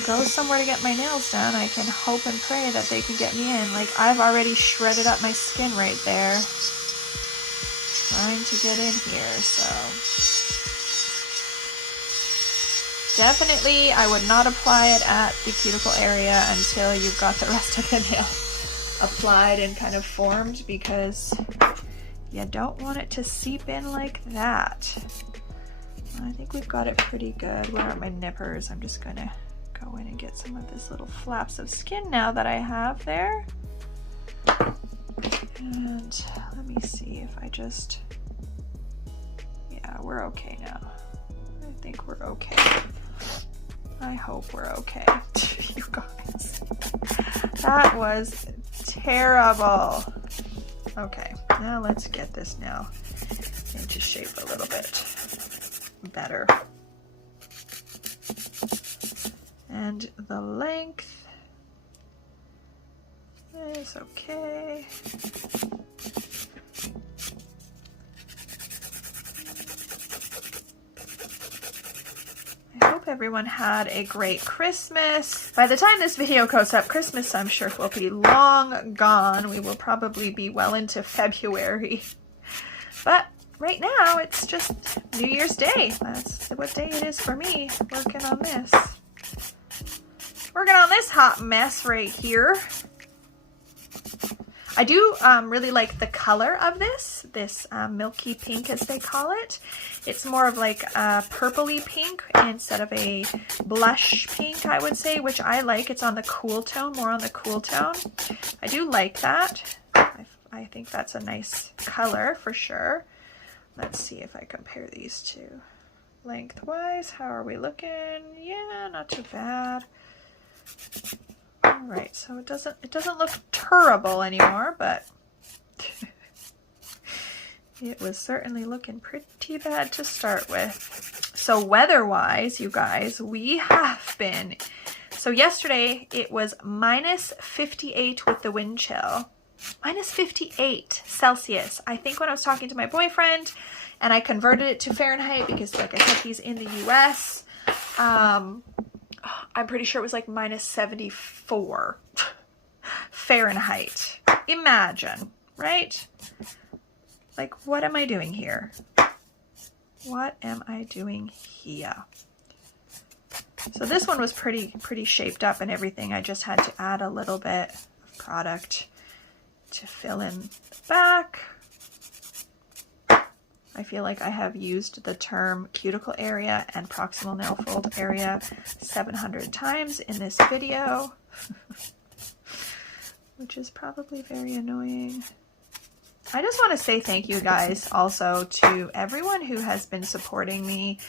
go somewhere to get my nails done, I can hope and pray that they can get me in. Like, I've already shredded up my skin right there, trying to get in here, so. Definitely, I would not apply it at the cuticle area until you've got the rest of the nail applied and kind of formed, because you don't want it to seep in like that. I think we've got it pretty good. Where are my nippers? I'm just gonna go in and get some of this little flaps of skin now that I have there. And let me see if I just, yeah, we're okay now. I think we're okay. I hope we're okay. You guys, that was terrible. Okay, now let's get this now into shape a little bit better. And the length is okay. I hope everyone had a great Christmas. By the time this video goes up, Christmas, I'm sure, will be long gone. We will probably be well into February. But right now, it's just New Year's Day. That's what day it is for me, working on this. Working on this hot mess right here. I do really like the color of this Milky Pink, as they call it. It's more of like a purpley pink instead of a blush pink, I would say, which I like. It's on the cool tone, more on the cool tone. I do like that. I think that's a nice color for sure. Let's see if I compare these two. Lengthwise, how are we looking? Yeah, not too bad. All right, so it doesn't look terrible anymore, but it was certainly looking pretty bad to start with. So weather-wise, you guys, we have been, so yesterday it was -58 with the wind chill. -58 Celsius. I think when I was talking to my boyfriend and I converted it to Fahrenheit, because like I said, he's in the US, I'm pretty sure it was like -74 Fahrenheit. Imagine, right? Like, what am I doing here? What am I doing here? So this one was pretty shaped up and everything. I just had to add a little bit of product to fill in the back. I feel like I have used the term cuticle area and proximal nail fold area 700 times in this video, which is probably very annoying. I just want to say thank you guys also to everyone who has been supporting me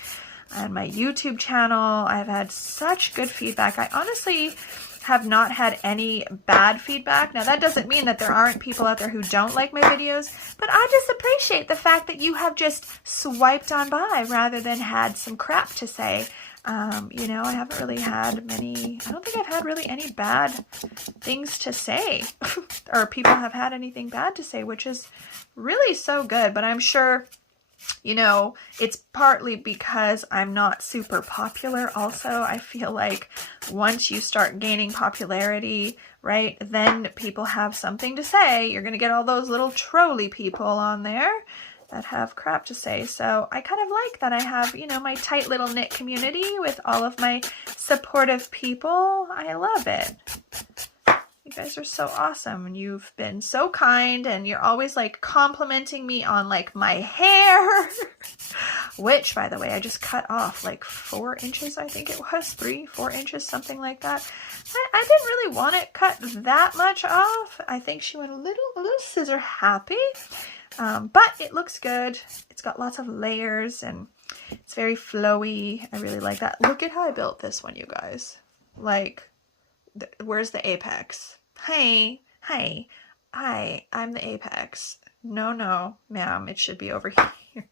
on my YouTube channel. I've had such good feedback. I honestly have not had any bad feedback. Now, that doesn't mean that there aren't people out there who don't like my videos, but I just appreciate the fact that you have just swiped on by rather than had some crap to say. You know, I haven't really had many, I don't think I've had really any bad things to say or people have had anything bad to say, which is really so good. But I'm sure, you know, it's partly because I'm not super popular also. I feel like once you start gaining popularity, right, then people have something to say. You're going to get all those little trolly people on there that have crap to say. So I kind of like that I have, you know, my tight little knit community with all of my supportive people. I love it. You guys are so awesome, and you've been so kind, and you're always like complimenting me on like my hair, which by the way, I just cut off like 4 inches, I think it was 3-4 inches, something like that. I didn't really want it cut that much off. I think she went a little scissor happy, but it looks good. It's got lots of layers and it's very flowy. I really like that. Look at how I built this one, you guys. Like, where's the apex? Hey, I'm the apex. No, ma'am, it should be over here.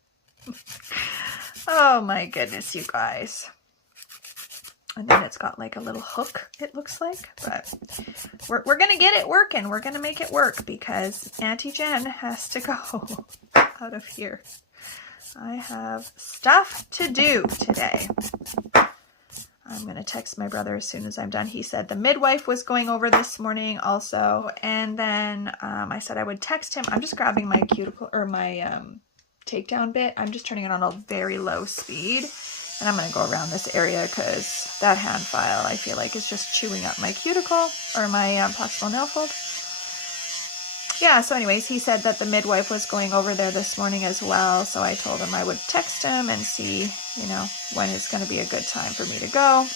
Oh my goodness, you guys. And then it's got like a little hook, it looks like, but we're gonna get it working. We're gonna make it work because Auntie Jen has to go out of here. I have stuff to do today. I'm going to text my brother as soon as I'm done. He said the midwife was going over this morning also. And then I said I would text him. I'm just grabbing my cuticle or my takedown bit. I'm just turning it on a very low speed. And I'm going to go around this area because that hand file I feel like is just chewing up my cuticle or my proximal nail fold. Yeah, so anyways, he said that the midwife was going over there this morning as well. So I told him I would text him and see, you know, when it's going to be a good time for me to go.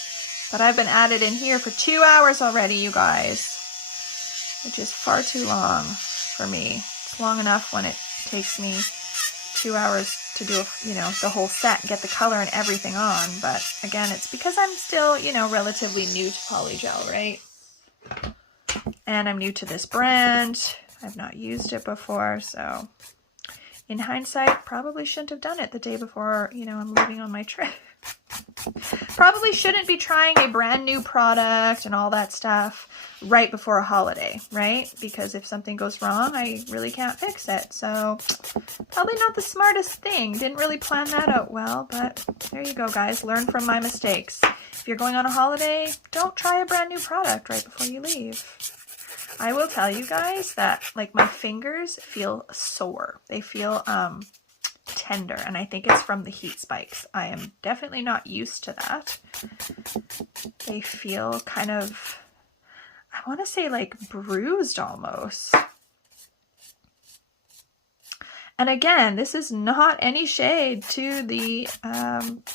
But I've been at it in here for 2 hours already, you guys, which is far too long for me. It's long enough when it takes me 2 hours to do, you know, the whole set and get the color and everything on. But again, it's because I'm still, you know, relatively new to polygel, right? And I'm new to this brand. I've not used it before, so in hindsight, probably shouldn't have done it the day before, you know, I'm leaving on my trip. Probably shouldn't be trying a brand new product and all that stuff right before a holiday, right? Because if something goes wrong, I really can't fix it. So probably not the smartest thing. Didn't really plan that out well, but there you go, guys. Learn from my mistakes. If you're going on a holiday, don't try a brand new product right before you leave. I will tell you guys that like my fingers feel sore. They feel tender, and I think it's from the heat spikes. I am definitely not used to that. They feel kind of, I want to say like bruised almost. And again, this is not any shade to the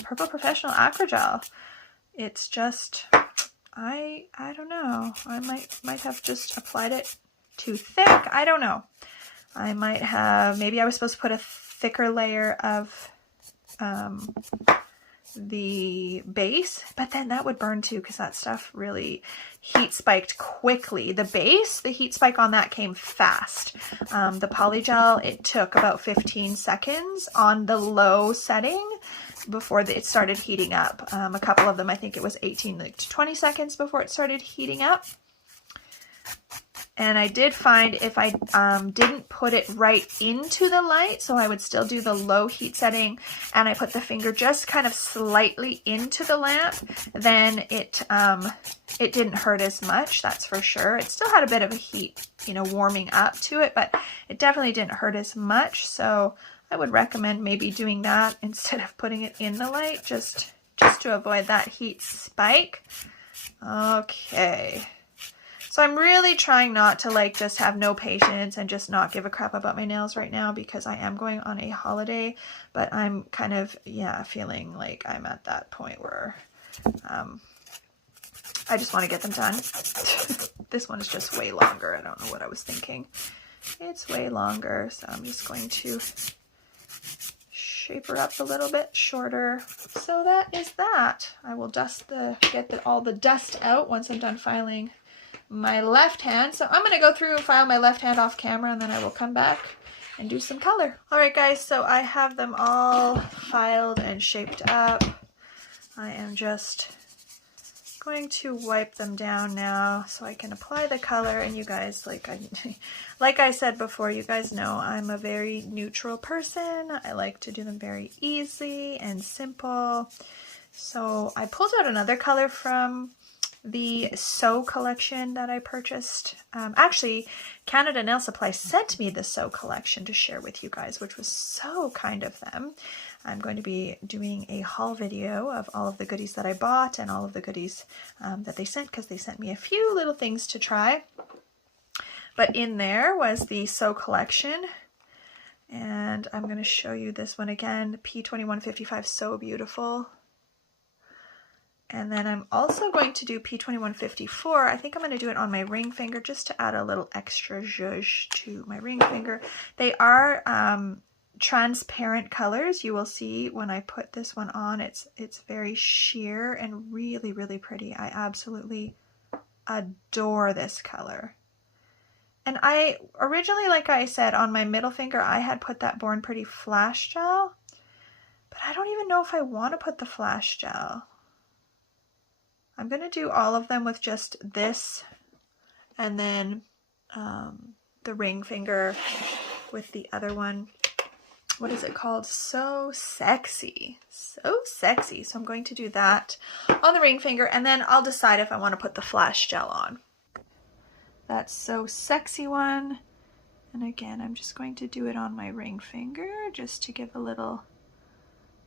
Purple Professional Acrygel. It's just, I don't know. I might have just applied it too thick. I don't know. I might have, maybe I was supposed to put a thicker layer of the base, but then that would burn too because that stuff really heat spiked quickly. The base, the heat spike on that came fast. The polygel, it took about 15 seconds on the low setting before it started heating up. A couple of them, I think it was 18 to 20 seconds before it started heating up. And I did find if I didn't put it right into the light, so I would still do the low heat setting, and I put the finger just kind of slightly into the lamp, then it didn't hurt as much, that's for sure. It still had a bit of a heat, you know, warming up to it, but it definitely didn't hurt as much. So I would recommend maybe doing that instead of putting it in the light, just to avoid that heat spike. Okay. So I'm really trying not to like just have no patience and just not give a crap about my nails right now because I am going on a holiday, but I'm kind of, yeah, feeling like I'm at that point where I just want to get them done. This one is just way longer. I don't know what I was thinking. It's way longer, so I'm just going to shape her up a little bit shorter. So that is that. I will get all the dust out once I'm done filing my left hand. So I'm going to go through and file my left hand off camera, and then I will come back and do some color. All right, guys, so I have them all filed and shaped up. I am just going to wipe them down now so I can apply the color. And you guys, like I said before, you guys know I'm a very neutral person. I like to do them very easy and simple. So I pulled out another color from the So collection that I purchased. Actually, Canada Nail Supply sent me the So collection to share with you guys, which was so kind of them. I'm going to be doing a haul video of all of the goodies that I bought and all of the goodies that they sent, because they sent me a few little things to try. But in there was the So collection, and I'm going to show you this one again, P2155, so beautiful. And then I'm also going to do P2154. I think I'm going to do it on my ring finger just to add a little extra zhuzh to my ring finger. They are transparent colors. You will see when I put this one on, it's very sheer and really, really pretty. I absolutely adore this color. And I originally, like I said, on my middle finger, I had put that Born Pretty flash gel, but I don't even know if I want to put the flash gel. I'm going to do all of them with just this, and then the ring finger with the other one. What is it called? So Sexy. So Sexy. So I'm going to do that on the ring finger, and then I'll decide if I want to put the flash gel on. That's So Sexy one. And again, I'm just going to do it on my ring finger just to give a little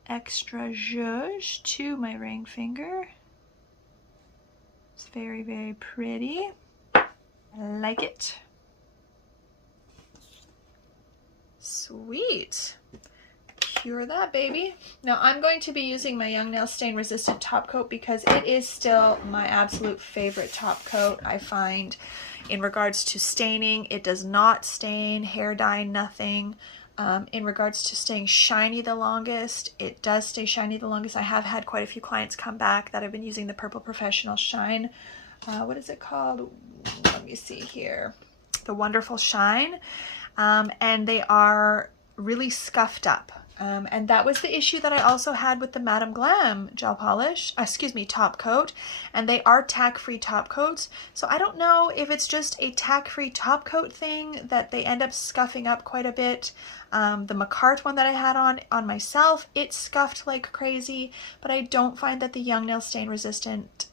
extra zhuzh to my ring finger. It's very, very pretty. I like it. Sweet. Cure that, baby. Now I'm going to be using my Young Nail Stain Resistant top coat because it is still my absolute favorite top coat. I find in regards to staining, it does not stain, hair dye, nothing. In regards to staying shiny the longest, it does stay shiny the longest. I have had quite a few clients come back that have been using the Purple Professional Shine. What is it called? Let me see here. The Wonderful Shine. And they are really scuffed up. And that was the issue that I also had with the Madam Glam gel polish, top coat, and they are tack-free top coats. So I don't know if it's just a tack-free top coat thing that they end up scuffing up quite a bit. The Makartt one that I had on myself, it scuffed like crazy, but I don't find that the Young Nail Stain Resistant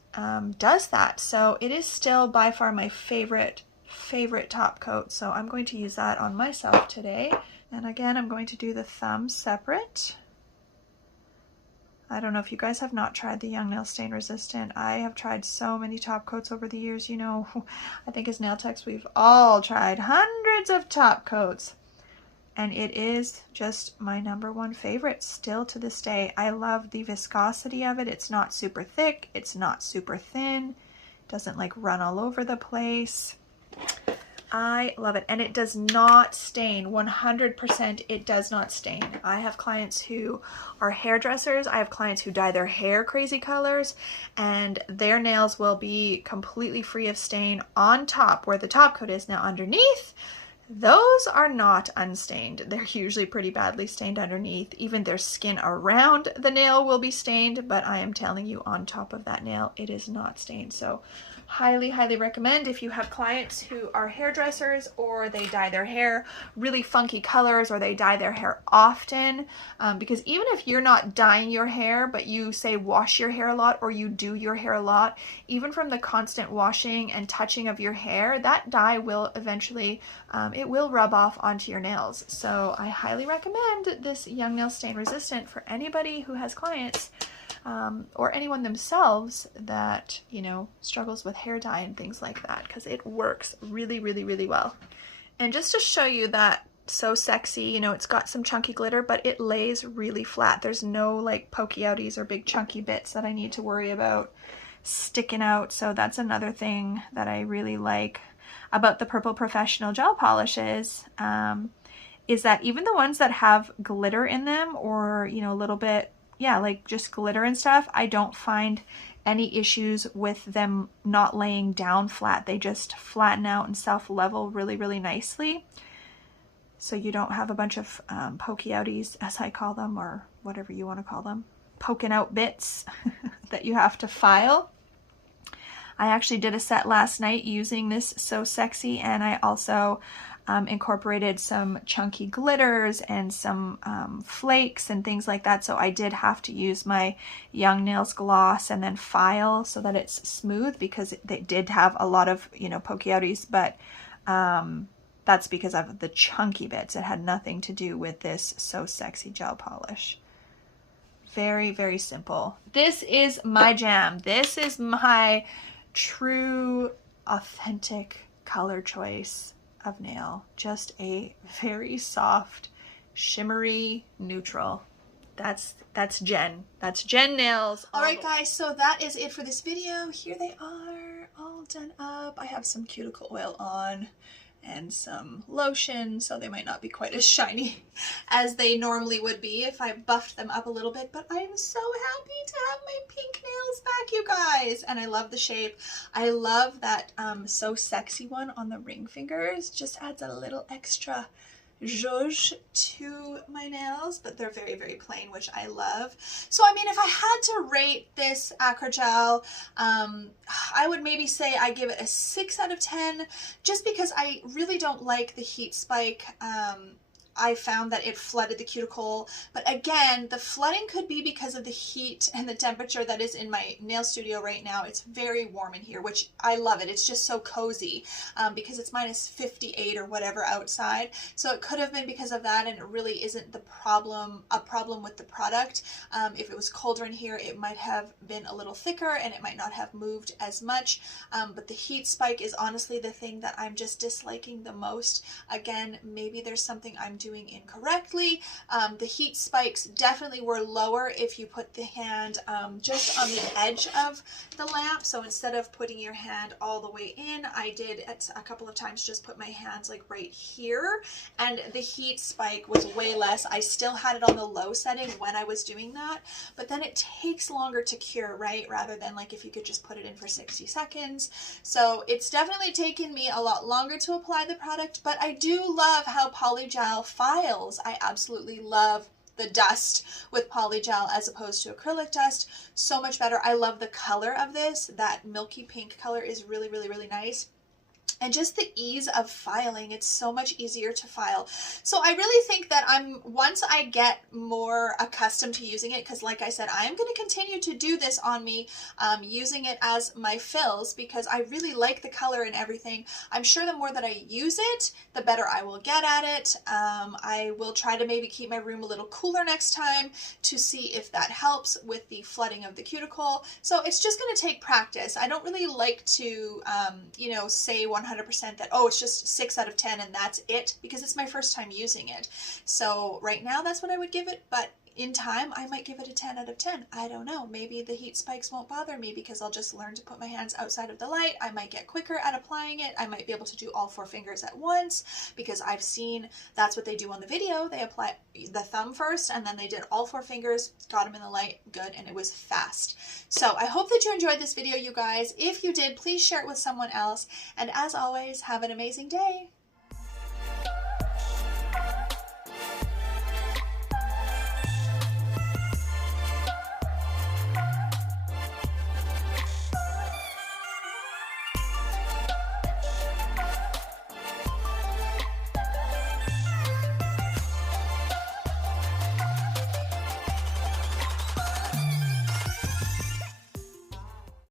does that. So it is still by far my favorite top coat. So I'm going to use that on myself today. And again, I'm going to do the thumb separate. I don't know if you guys have not tried the Young Nail Stain Resistant. I have tried so many top coats over the years. You know, I think as nail techs, we've all tried hundreds of top coats. And it is just my #1 favorite still to this day. I love the viscosity of it. It's not super thick. It's not super thin. It doesn't like run all over the place. I love it, and it does not stain. 100% it does not stain. I have clients who are hairdressers. I have clients who dye their hair crazy colors, and their nails will be completely free of stain on top where the top coat is. Now underneath, those are not unstained. They're usually pretty badly stained underneath. Even their skin around the nail will be stained, but I am telling you, on top of that nail, it is not stained. So highly, highly recommend if you have clients who are hairdressers, or they dye their hair really funky colors, or they dye their hair often, because even if you're not dyeing your hair, but you say wash your hair a lot, or you do your hair a lot, even from the constant washing and touching of your hair, that dye will eventually, it will rub off onto your nails. So I highly recommend this Young Nail Stain Resistant for anybody who has clients, or anyone themselves that, you know, struggles with hair dye and things like that, because it works really, really, really well. And just to show you that So Sexy, you know, it's got some chunky glitter, but it lays really flat. There's no like pokey outies or big chunky bits that I need to worry about sticking out. So that's another thing that I really like about the Purple Professional gel polishes, is that even the ones that have glitter in them, or, you know, a little bit, yeah, like just glitter and stuff, I don't find any issues with them not laying down flat. They just flatten out and self-level really, really nicely. So you don't have a bunch of pokey outies, as I call them, or whatever you want to call them, poking out bits that you have to file. I actually did a set last night using this So Sexy, and I also incorporated some chunky glitters and some flakes and things like that. So I did have to use my Young Nails gloss and then file so that it's smooth, because they did have a lot of, you know, pokey outies, but that's because of the chunky bits. It had nothing to do with this So Sexy gel polish. very, very simple. This is my jam. This is my true, authentic color choice of nail. Just a very soft, shimmery neutral. That's Jen. That's Jen nails. All right, guys, so that is it for this video. Here they are, all done up. I have some cuticle oil on and some lotion, so they might not be quite as shiny as they normally would be if I buffed them up a little bit, but I'm so happy to have my pink nails back, you guys. And I love the shape. I love that So Sexy one on the ring fingers. Just adds a little extra zhuzh to my nails, but they're very, very plain, which I love. So I mean, if I had to rate this Acrygel, I would maybe say I give it a 6 out of 10, just because I really don't like the heat spike. I found that it flooded the cuticle, but again, the flooding could be because of the heat and the temperature that is in my nail studio right now. It's very warm in here, which I love it. It's just so cozy because it's minus 58 or whatever outside. So it could have been because of that, and it really isn't a problem with the product. If it was colder in here, it might have been a little thicker and it might not have moved as much. But the heat spike is honestly the thing that I'm just disliking the most. Again, maybe there's something I'm doing incorrectly. The heat spikes definitely were lower if you put the hand just on the edge of the lamp. So instead of putting your hand all the way in, I did a couple of times just put my hands like right here, and the heat spike was way less. I still had it on the low setting when I was doing that, but then it takes longer to cure, right? Rather than like if you could just put it in for 60 seconds. So it's definitely taken me a lot longer to apply the product, but I do love how polygel files. I absolutely love the dust with polygel as opposed to acrylic dust. So much better. I love the color of this. That milky pink color is really, really, really nice. And just the ease of filing, it's so much easier to file. So I really think that once I get more accustomed to using it, because like I said, I am going to continue to do this on me, using it as my fills, because I really like the color and everything. I'm sure the more that I use it, the better I will get at it. I will try to maybe keep my room a little cooler next time to see if that helps with the flooding of the cuticle. So it's just going to take practice. I don't really like to, you know, say 100% that, oh, it's just 6 out of 10 and that's it, because it's my first time using it. So right now that's what I would give it, but in time I might give it a 10 out of 10. I don't know. Maybe the heat spikes won't bother me because I'll just learn to put my hands outside of the light. I might get quicker at applying it. I might be able to do all 4 fingers at once because I've seen that's what they do on the video. They apply the thumb first and then they did all 4 fingers, got them in the light, good, and it was fast. So I hope that you enjoyed this video, you guys. If you did, please share it with someone else. And as always, have an amazing day.